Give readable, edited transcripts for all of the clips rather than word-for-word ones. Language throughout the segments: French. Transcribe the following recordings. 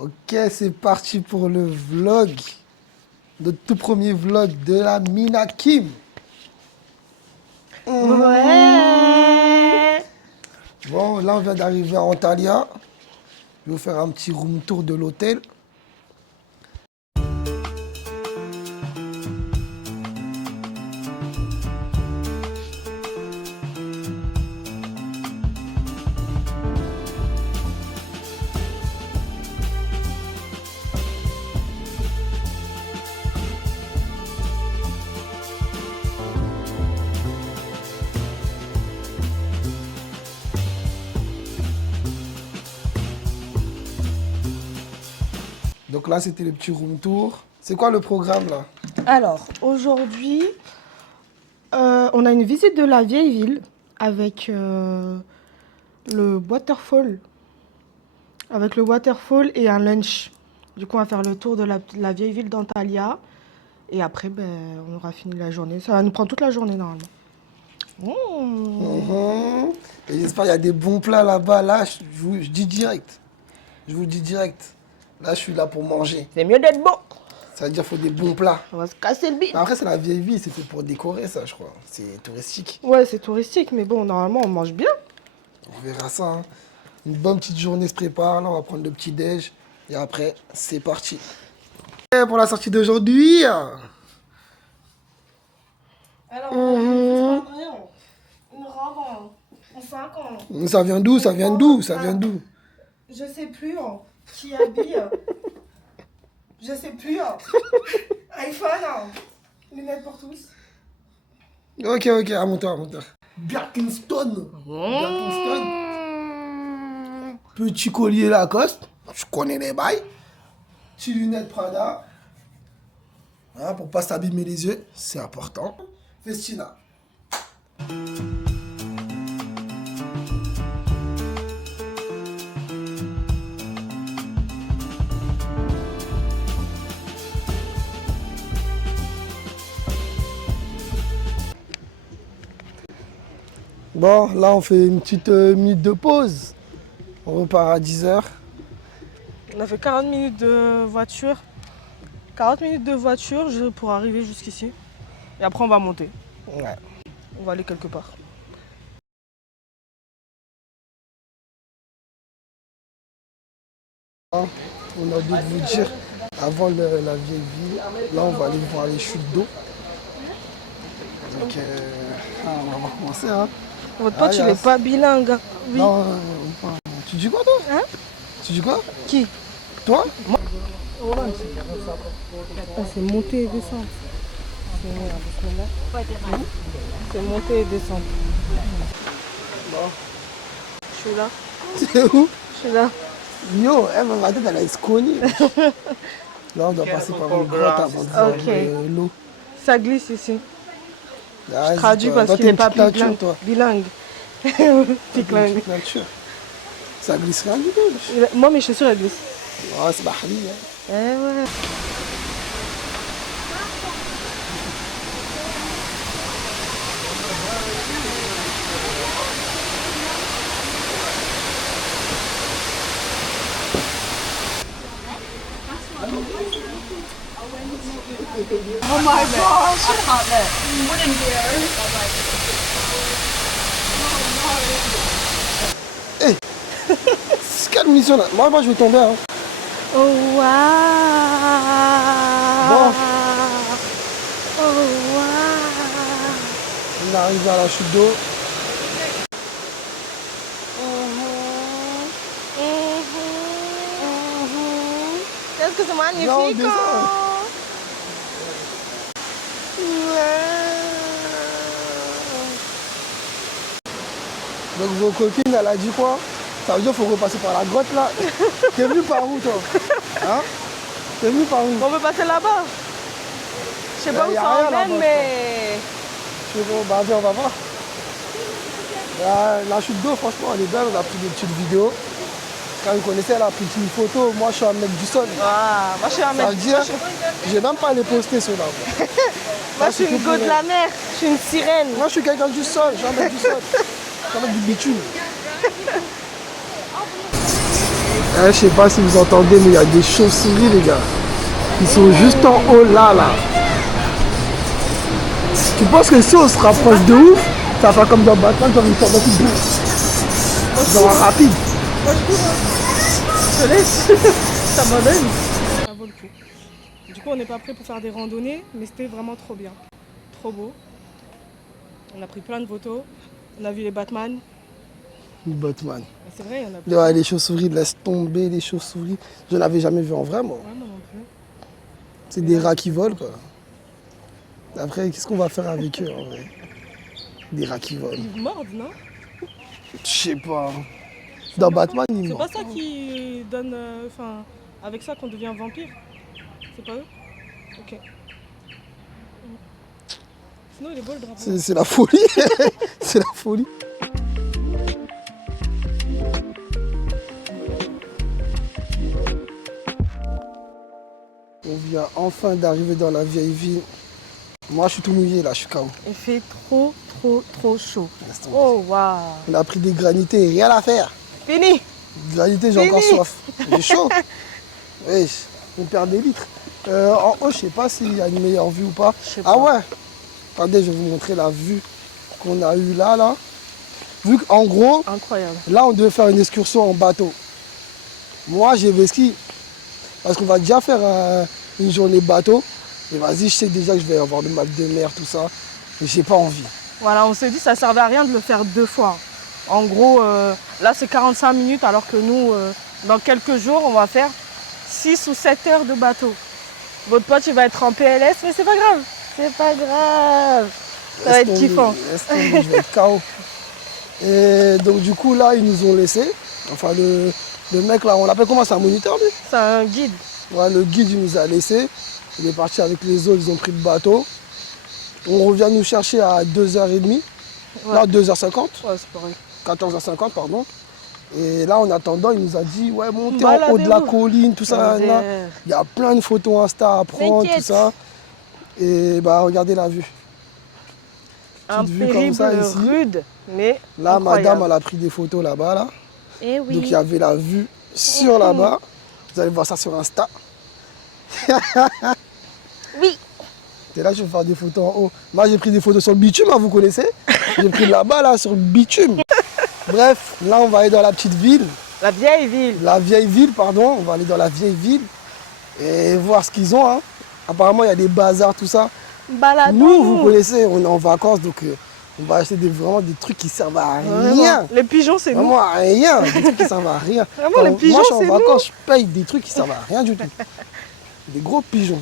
Ok, c'est parti pour le vlog. Notre tout premier vlog de la Mina Kim. Ouais. Bon, là on vient d'arriver à Antalya. Je vais vous faire un petit room tour de l'hôtel. Donc là, c'était le petit room tour. C'est quoi le programme là? Alors, aujourd'hui, on a une visite de la vieille ville avec le waterfall. Avec le waterfall et un lunch. Du coup, on va faire le tour de la vieille ville d'Antalya. Et après, on aura fini la journée. Ça va nous prendre toute la journée normalement. Et j'espère qu'il y a des bons plats là-bas. Là, je dis direct. Je vous dis direct. Là, je suis là pour manger. C'est mieux d'être bon. Ça veut dire qu'il faut des bons plats. On va se casser le bide. Après, c'est la vieille ville. C'est fait pour décorer ça, je crois. C'est touristique. Ouais, c'est touristique, mais bon, normalement, on mange bien. On verra ça. Hein. Une bonne petite journée se prépare. Là, on va prendre le petit déj. Et après, c'est parti. Et pour la sortie d'aujourd'hui. Alors, une robe en 5 ans. Ça vient d'où? Ça vient d'où? Ça vient d'où? Je sais plus qui habille. Je sais plus. iPhone. Lunettes pour tous. Ok, à mon tour, à mon tour. Birkenstone. Birkenstone. Petit collier Lacoste. Je connais les bails. Petit lunettes Prada. Hein, pour pas s'abîmer les yeux, c'est important. Festina. Bon, là on fait une petite minute de pause. On repart à 10h. On a fait 40 minutes de voiture. 40 minutes de voiture pour arriver jusqu'ici. Et après, on va monter. Ouais. On va aller quelque part. On a oublié de vous dire, avant la vieille ville, là on va aller voir les chutes d'eau. Donc on va commencer. Hein. Votre pote, il est pas bilingue. Hein. Oui. Non, tu dis quoi toi? Hein? Tu dis quoi? Qui? Toi? Ah, c'est monter et descendre. C'est monter et descendre. Bon. Je suis là. C'est où? Je suis là. Yo, ma tête elle a escogné. Là on doit passer par une grotte avant de voir l'eau. Ça glisse ici. Ah, Je traduis parce qu'il n'est pas bilingue. Toi. Bilingue. Bilingue. Nature. Ça glisse rien du tout. Moi, mes chaussures, elles glissent. Ah, c'est bahri. Hein. Eh ouais. Oh my gosh! I can't look. Wooden Hey! C'est quelle mission là? Moi je vais tomber. Hein. Oh waouh! Bon. Oh waouh! On arrive à la chute d'eau. Qu'est-ce que c'est magnifique! Là, on descend. Donc vos copines, elle a dit quoi? Ça veut dire qu'il faut repasser par la grotte là. T'es venu par où toi? Hein? T'es venu par où? On peut passer là-bas. Je sais pas où Y a ça rien emmène, là-bas, mais... Je sais pas, bah viens, on va voir. La chute d'eau, franchement, elle est belle. On a pris des petites vidéos. Quand vous connaissez, elle a pris une photo. Moi, je suis un mec du sol. Ah, moi, je suis un mec... Ça veut dire, j'ai même pas les poster ceux-là. Moi, je suis une go de la mer. Je suis une sirène. Moi, je suis quelqu'un du sol. Je suis un mec du sol. Je suis un mec du bitume. Je sais pas si vous entendez, mais il y a des chauves-souris, les gars. Ils sont juste en haut, là. Tu penses que si on se rapproche de ouf, ça va faire comme dans Batman, genre une sorte de coup genre rapide. Moi je cours, hein. Je te laisse. Ça m'abonne. Ça vaut le coup. Du coup, on n'est pas prêt pour faire des randonnées, mais c'était vraiment trop bien. Trop beau. On a pris plein de photos. On a vu les Batman. Batman. C'est vrai, il y en a Ouais, les chauves-souris, laisse tomber les chauves-souris. Je n'avais jamais vu en vrai, moi. Ouais, moi non plus. C'est des rats qui volent, quoi. Après, qu'est-ce qu'on va faire avec eux, en vrai? Des rats qui volent. Ils mordent, non? Je sais pas. Dans Batman, ils C'est mordent. pas ça qui donne... Enfin, avec ça qu'on devient vampire? C'est pas eux? Ok. Sinon, il est beau le drapeau. C'est la folie. C'est la folie. On vient enfin d'arriver dans la vieille ville. Moi, je suis tout mouillé là, je suis KO. Il fait trop chaud. Laisse tomber. Oh, waouh. On a pris des granités, rien à faire. Fini. Granité, j'ai encore soif. J'ai chaud. Oui, on perd des litres. En haut, je sais pas s'il y a une meilleure vue ou pas. Ah ouais. Attendez, je vais vous montrer la vue qu'on a eue là. Vu qu'en gros, Incroyable. là, on devait faire une excursion en bateau. Moi, j'ai vesquille. Parce qu'on va déjà faire une journée bateau. Et vas-y, je sais déjà que je vais avoir le mal de mer, tout ça. Mais j'ai pas envie. Voilà, on s'est dit que ça servait à rien de le faire 2 fois. En gros, là c'est 45 minutes alors que nous, dans quelques jours, on va faire 6 ou 7 heures de bateau. Votre pote, il va être en PLS, mais c'est pas grave. C'est pas grave. Ça va être kiffant. Je vais être KO. Et donc du coup, là, ils nous ont laissé. Enfin, le mec là, on l'appelle comment? C'est un moniteur, lui? C'est un guide. Ouais, le guide, il nous a laissé. Il est parti avec les autres, ils ont pris le bateau. On revient nous chercher à 2h30. Ouais. Là, 2h50. Ouais, c'est pareil. 14h50, pardon. Et là, en attendant, il nous a dit, ouais, montez en haut de la colline, tout ça. Là. Il y a plein de photos Insta à prendre, tout ça. Et bah, regardez la vue. Un Petite vue périple comme ça, ici. rude, mais Là, incroyable. madame, elle a pris des photos là-bas, là. Eh oui. Donc, il y avait la vue sur là-bas. Vous allez voir ça sur Insta. Oui. Et là, je vais faire des photos en haut. Moi, j'ai pris des photos sur le bitume, hein, vous connaissez. J'ai pris là-bas, là, sur le bitume. Bref, là, on va aller dans la petite ville. La vieille ville. La vieille ville, pardon. On va aller dans la vieille ville et voir ce qu'ils ont. Hein. Apparemment, il y a des bazars, tout ça. Nous, vous connaissez, on est en vacances, donc on va acheter vraiment des trucs qui servent à rien. Les pigeons, c'est nous. Vraiment à rien. Des trucs qui servent à rien. Vraiment, les pigeons, moi, je suis c'est en vacances, je paye des trucs qui servent à rien du tout. Des gros pigeons.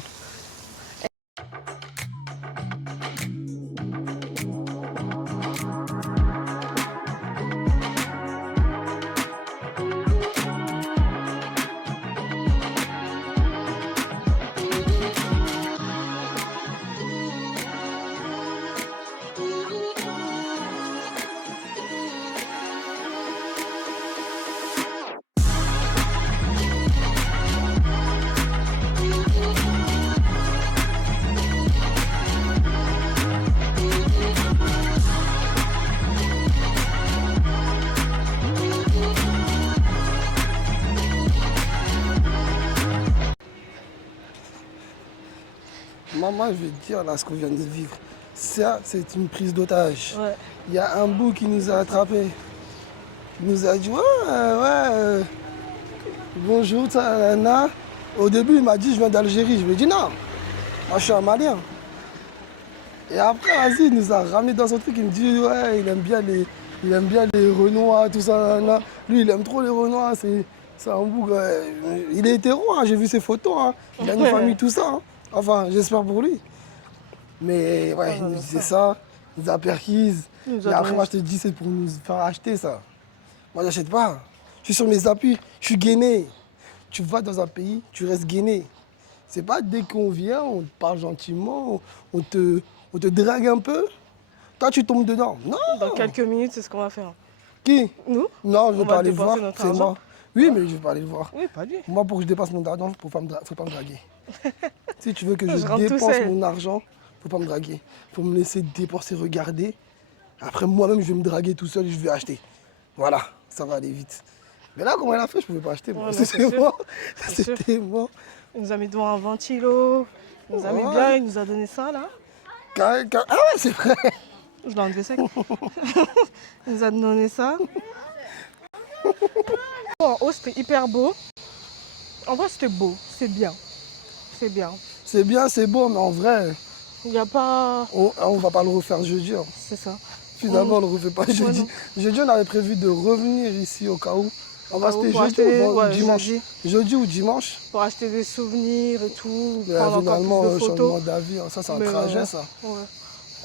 Moi, je vais te dire là ce qu'on vient de vivre. Ça, c'est une prise d'otage. Ouais. Il y a un bout qui nous a attrapés. Il nous a dit bonjour, Nana. Au début, il m'a dit je viens d'Algérie. Je lui ai dit non, moi je suis un Malien. Et après, vas-y, il nous a ramené dans son truc. Il me dit ouais, il aime bien les Renois, tout ça. Nana. Lui, il aime trop les Renois. C'est un bout. Il est hétéro, hein, j'ai vu ses photos. Hein. Il a une famille, tout ça. Hein. Enfin, j'espère pour lui. Mais ouais, il nous disait ça, il nous a perquise. Et après, moi, je te dis, c'est pour nous faire acheter ça. Moi, j'achète pas. Je suis sur mes appuis, je suis gainé. Tu vas dans un pays, tu restes gainé. C'est pas dès qu'on vient, on te parle gentiment, on te drague un peu. Toi, tu tombes dedans. Non. Dans quelques minutes, c'est ce qu'on va faire. Qui? Nous? Non, je On vais va pas aller le voir. dépenser notre C'est argent. moi. Oui, mais je vais pas aller le voir. Oui, pas lui. Moi, pour que je dépasse mon argent, faut pas me draguer. Si tu veux que je Je rentre tout dépense seul. mon argent, faut pas me draguer. Faut me laisser dépenser, regarder. Après, moi-même, je vais me draguer tout seul et je vais acheter. Voilà, ça va aller vite. Mais là, comment elle a fait, je pouvais pas acheter. Moi. Ouais, non, c'est C'était sûr. moi. C'est sûr. C'était moi. Il nous a mis devant un ventilo. Il nous a mis Ouais. bien, il nous a donné ça là. Ah ouais, c'est vrai. Je l'ai enlevé sec. Il nous a donné ça. En haut, c'était hyper beau. En vrai, c'était beau. C'est bien. C'est bien. C'est bien, c'est beau, mais en vrai, Il n'y a pas... on va pas le refaire jeudi. Hein. C'est ça. Finalement, on le refait pas jeudi. non. Jeudi, on avait prévu de revenir ici au cas où. On va rester Pour jeudi acheter- ou ouais, dimanche. Jeudi ou dimanche. Pour acheter des souvenirs et tout. Mais Prendre encore finalement, plus de changement photos. d'avis, hein, ça c'est un Mais, trajet ça. Ouais.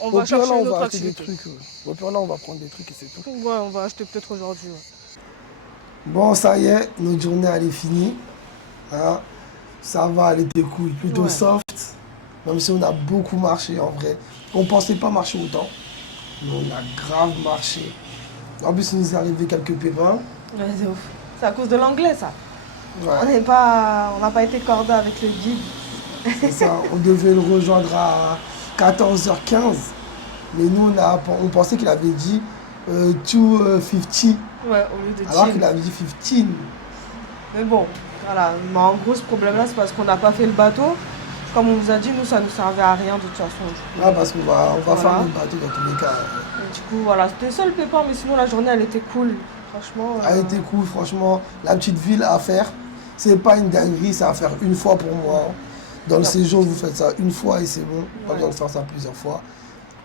On Au va pire là, chercher on une autre va acheter des activité. trucs. Au pire là, on va prendre des trucs et c'est tout. Ouais, on va acheter peut-être aujourd'hui. Ouais. Bon, ça y est, notre journée elle est finie. Hein. Ça va, elle était cool, plutôt Ouais. soft. Même si on a beaucoup marché en vrai. On pensait pas marcher autant. Mais on a grave marché. En plus, il nous est arrivé quelques pépins. Ouais, c'est ouf. C'est à cause de l'anglais, ça. On Ouais, n'a pas été corda avec le guide. c'est ça. On devait le rejoindre à 14h15. Mais nous, on pensait qu'il avait dit 2:50. Ouais, au lieu de Alors chill. qu'il avait dit 15. Mais bon, voilà. Mais en gros, ce problème-là, c'est parce qu'on n'a pas fait le bateau. Comme on vous a dit, nous, ça ne nous servait à rien de toute façon. Du coup. Ah, parce qu'on va Voilà. faire le bateau dans tous les cas. Et du coup, voilà, c'était ça le pépin, mais sinon, la journée, elle était cool. Franchement. Elle était cool, franchement. La petite ville à faire, c'est pas une dinguerie, c'est à faire une fois pour moi. Dans le séjour, vous faites ça une fois et c'est bon. Pas besoin de faire ça plusieurs fois.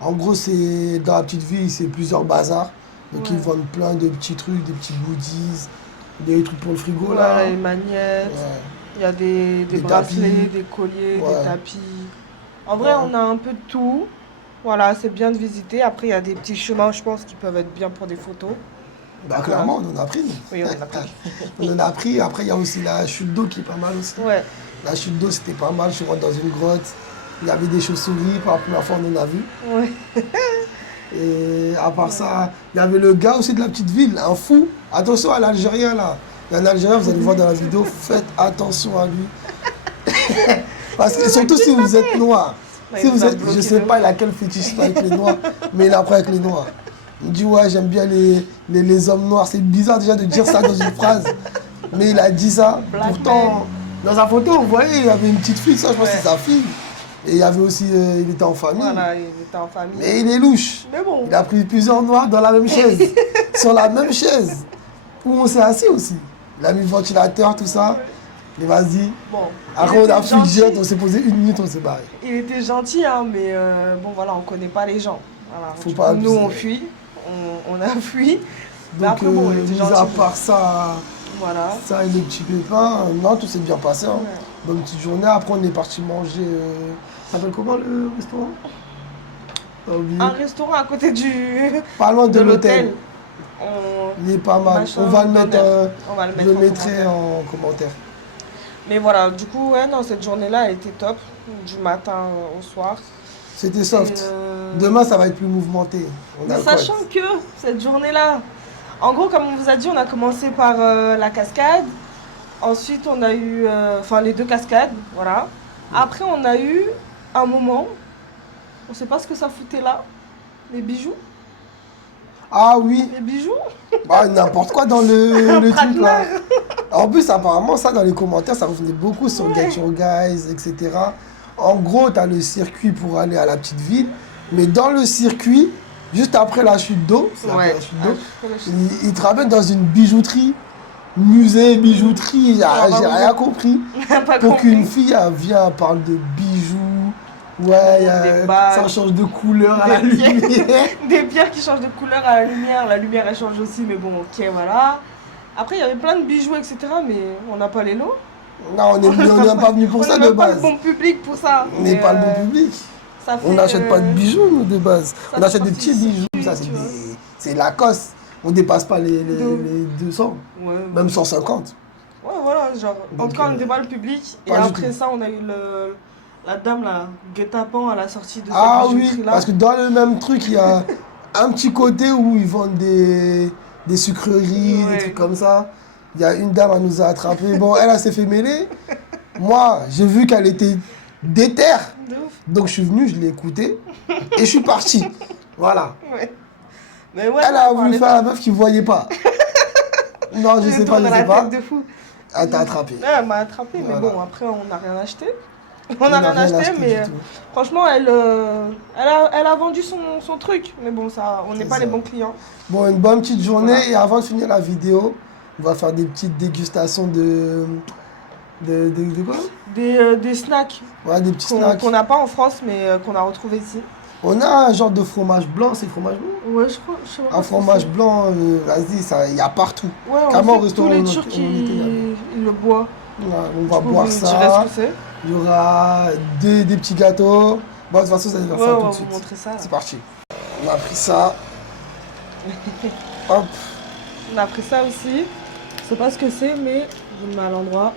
En gros, c'est dans la petite ville, c'est plusieurs bazars. Donc Ouais. ils vendent plein de petits trucs, des petits goodies, des trucs pour le frigo Voilà, là. les magnettes. Ouais. Il y a des Des bracelets, tapis. des colliers, Ouais. des tapis. En vrai, Ouais. on a un peu de tout. Voilà, c'est bien de visiter. Après, il y a des petits chemins, je pense, qui peuvent être bien pour des photos. Bah clairement, on en a pris. Oui, on en a pris. On en a pris. Après, il y a aussi la chute d'eau qui est pas mal aussi. Ouais, La chute d'eau, c'était pas mal. Je rentre dans une grotte. Il y avait des chauves-souris. Pour la première fois, on en a vu. ouais. Et à part ça, il y avait le gars aussi de la petite ville, un fou. Attention à l'Algérien là. Il y a un Algérien, vous allez voir dans la vidéo, faites attention à lui. Parce que surtout si vous êtes noir. Ouais, Si il vous nous a êtes, je bloqué sais de pas, il a quel fétiche avec les noirs, mais il a pris avec les noirs. Il me dit ouais, j'aime bien les hommes noirs. C'est bizarre déjà de dire ça dans une phrase. Mais il a dit ça. Black Pourtant, dans sa photo, vous voyez, il y avait une petite fille, ça je pense que Ouais. c'est sa fille. Et il y avait aussi, il était en famille. Voilà, il était en famille. Mais il est louche. Mais bon, Il a pris plusieurs noirs dans la même chaise. Sur la même chaise. Où on s'est assis aussi. Il a mis le ventilateur, tout ça. Mais vas-y. bon. Après, Il on a était fait le jet, gentil. on s'est posé une minute, on s'est barré. Il était gentil, hein, mais bon, voilà, on connaît pas les gens. Voilà. Faut Du pas coup, nous, abuser. on fuit. On a fui. Mais Donc, après, bon, il était mis gentil. à part ça, Voilà. ça et les petits pépins, non, tout s'est bien passé. Hein. Ouais. Bonne petite journée. Après, on est parti manger. Ça s'appelle comment le restaurant? J'ai oublié. Un restaurant à côté Pas loin de l'hôtel. l'hôtel. On... Il est pas mal. Machin On va le mettre. d'honneur. On va le Je mettre le en mettrai commentaire. en commentaire. Mais voilà, du coup, ouais, non, cette journée-là, elle était top. Du matin au soir. C'était soft. Et, Demain, ça va être plus mouvementé. On a Mais le code. sachant que cette journée-là, en gros, comme on vous a dit, on a commencé par la cascade. Ensuite, on a eu, enfin, les deux cascades, voilà. Après, on a eu un moment, on sait pas ce que ça foutait là, les bijoux. Ah oui, Les bijoux. bah, n'importe quoi dans le truc là. Traquenard. En plus, apparemment, ça dans les commentaires, ça revenait beaucoup sur Ouais. Get Your Guys, etc. En gros, tu as le circuit pour aller à la petite ville. Mais dans le circuit, juste après la chute d'eau, c'est après la chute d'eau, il te ramène dans une bijouterie. Musée, bijouterie, j'ai Ah, bah, rien compris. Pas Pour compris. qu'une fille elle vient, elle parle de bijoux. Ouais, Des bagues. ça change de couleur à la Des pierres. lumière. Des pierres qui changent de couleur à la lumière elle change aussi, mais bon, ok, voilà. Après, il y avait plein de bijoux, etc., mais on n'a pas les lots. Non, on n'est même pas venu pour On ça n'est de même pas base. le bon public pour ça. On n'est Mais, pas le bon public. ça fait On n'achète que- pas de bijoux, nous, de base. ça On achète fait des partie petits du bijoux, ça, circuit, tu vois. c'est Lacoste. On dépasse pas les De- 200, Ouais, même 150. ouais, voilà, genre. En Donc, tout cas, on n'était pas le public. Et pas du après tout. ça, on a eu la dame, là, guet-apens à la sortie de cette Ah oui, bijouterie-là. parce que dans le même truc, il y a un petit côté où ils vendent des sucreries, Ouais. des trucs comme ça. Il y a une dame, elle nous a attrapés. Bon, elle s'est fait mêler. Moi, j'ai vu qu'elle était déterre. De ouf. Donc je suis venu, je l'ai écoutée et je suis parti. Voilà. Ouais. Mais ouais, Elle a on voulu parlait faire la meuf qui ne voyait pas. Non, je sais pas, Tourne je la sais pas. tête de fou. Elle t'a attrapé. Ouais, elle m'a attrapé, mais Voilà. bon, après, on n'a rien acheté. On n'a rien acheté, mais du tout. franchement, elle a vendu son truc. Mais bon, ça, on n'est C'est pas ça. les bons clients. Bon, une bonne petite journée. Voilà. Et avant de finir la vidéo, on va faire des petites dégustations de quoi? Des snacks Ouais, des petits snacks. qu'on n'a pas en France, mais qu'on a retrouvé ici. On a un genre de fromage blanc, c'est fromage blanc? Ouais, je crois. Je sais pas Un ce que fromage c'est. blanc, vas-y, il y a partout. Ouais, on Carrément, au sait que restaurant, tous les on Turcs, était, il y avait. ils le boivent. Ouais, on va Du coup, boire vous me ça. direz ce que c'est. Il y aura des petits gâteaux. Bon, de toute façon, ça va Ouais, faire on tout va de vous suite. montrer ça. C'est parti. On a pris ça. Hop. On a pris ça aussi. Je sais pas ce que c'est, mais je le mets à l'endroit.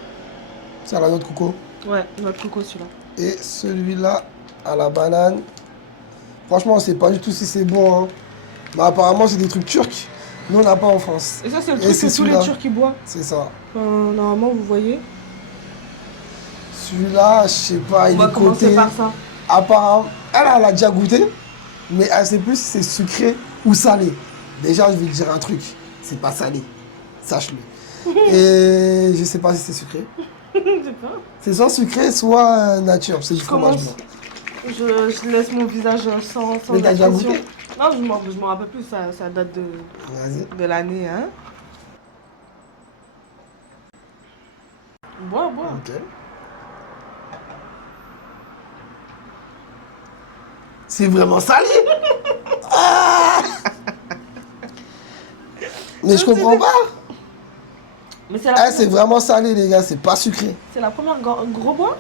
C'est à la noix de coco. Ouais, notre coco celui-là. Et celui-là à la banane. Franchement, on sait pas du tout si c'est bon. Hein. Mais apparemment, c'est des trucs turcs. Nous, on n'a pas en France. Et ça, c'est le Et truc c'est que tous les celui-là. Turcs ils boivent. C'est ça. Normalement, vous voyez. Celui-là, je sais pas, On il va est commencer coté. par ça. Apparemment, elle a déjà goûté. Mais elle sait plus si c'est sucré ou salé. Déjà, je vais te dire un truc. C'est pas salé. Sache-le. Et je sais pas si c'est sucré. Je sais pas. C'est soit sucré, soit nature. C'est du Je fromage commence. blanc. Je laisse mon visage sans Mais t'as déjà expression. goûté? Non, je m'en rappelle plus. Ça date Vas-y. de l'année. Hein. Bois. Ok. C'est vraiment salé. Ah. Mais je comprends pas. Mais c'est la, Eh, c'est vraiment salé, les gars. C'est pas sucré. c'est la première gros bois.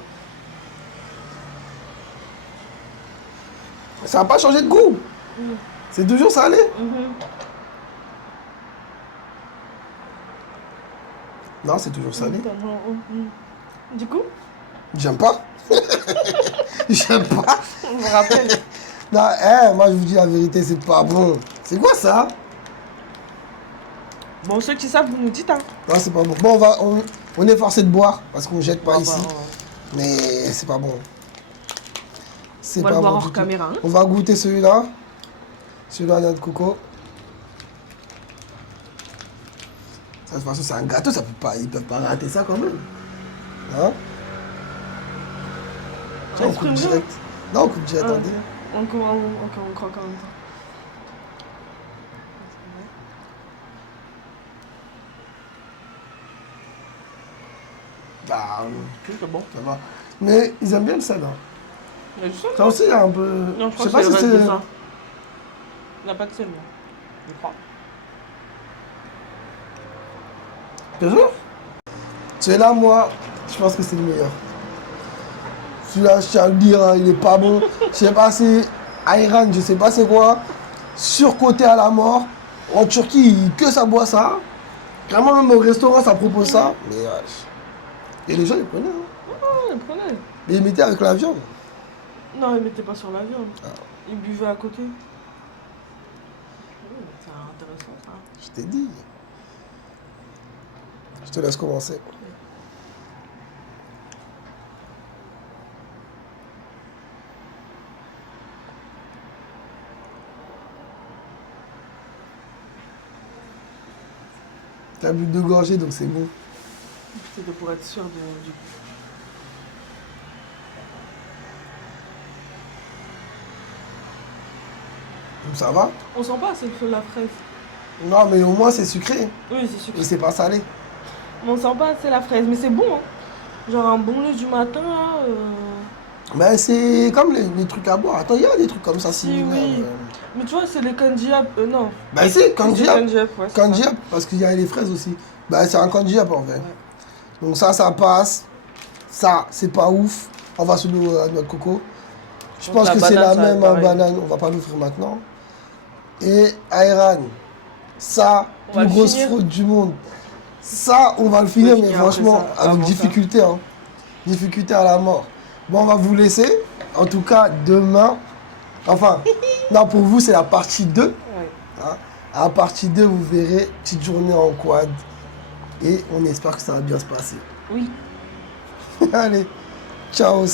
Ça n'a pas changé de goût. C'est toujours salé. Non, c'est toujours salé. Du coup, J'aime pas. J'aime pas. on me rappelle. Non, moi je vous dis la vérité, c'est pas bon. C'est quoi ça? Bon, ceux qui savent, vous nous dites. Hein. Non, c'est pas bon. Bon, on est forcé de boire parce qu'on jette pas On va ici. voir, Mais c'est pas bon. C'est On va pas le voir bon hors du tout. caméra. Hein. On va goûter celui-là. Celui-là, notre coco. Ça, de toute façon, c'est un gâteau, ça peut pas, ils peuvent pas rater ça quand même. Hein? Tiens, on coupe Exprime-le. direct. Non, on coupe direct, Ah. attendez. On croque en même temps. Bah, C'est bon. ça va. Mais ils aiment bien le sel. Hein. Mais je sais Ça aussi, il y a un peu. Non, je sais crois pas que si c'est le reste c'est. de ça. Il n'y a pas de sel, moi. Je crois. T'es sûr? Celui-là, moi, je pense que c'est le meilleur. Celui-là, je tiens à le dire, hein, il est pas bon. Je sais pas si Ayran, je sais pas c'est quoi. Surcoté à la mort. En Turquie, que ça boit ça. Vraiment, même au restaurant, ça propose ça. Mais et les gens, ils prenaient. Hein. Ah, prenez. Mais ils mettaient avec la viande. Non, ils mettaient pas sur la viande. Ah. Ils buvaient à côté. C'est intéressant, ça. Je t'ai dit. Je te laisse commencer. T'as bu 2 gorgées, donc c'est bon. C'était pour être sûr du... Donc ça va? On sent pas, c'est la fraise. Non, mais au moins c'est sucré. Oui, c'est sucré. Et c'est pas salé. Mais on sent pas, c'est la fraise. Mais c'est bon, hein. Genre un bon lait du matin, là, Mais c'est comme les trucs à boire. Attends, il y a des trucs comme ça Si, similaires. oui. Mais tu vois, c'est les candiap. Non. Bah c'est candiap. Candiap, ouais. c'est ça. Candiap, parce qu'il y a les fraises aussi. Bah c'est un candiap en fait. Donc ça passe. Ça, c'est pas ouf. On va sur notre coco. Je Donc pense la que c'est la banane, ça va être même pareil. banane. On va pas l'ouvrir maintenant. Et Ayran. Ça, On va plus le grosse finir. fraude du monde. Ça, on va le finir, mais finir après franchement, ça, avec avant ça. difficulté. Hein. Difficulté à la mort. Bon, on va vous laisser. En tout cas, demain. Enfin, non, pour vous, c'est la partie 2. Ouais. Hein. À la partie 2, vous verrez, petite journée en quad. Et on espère que ça va bien se passer. Oui. Allez, ciao.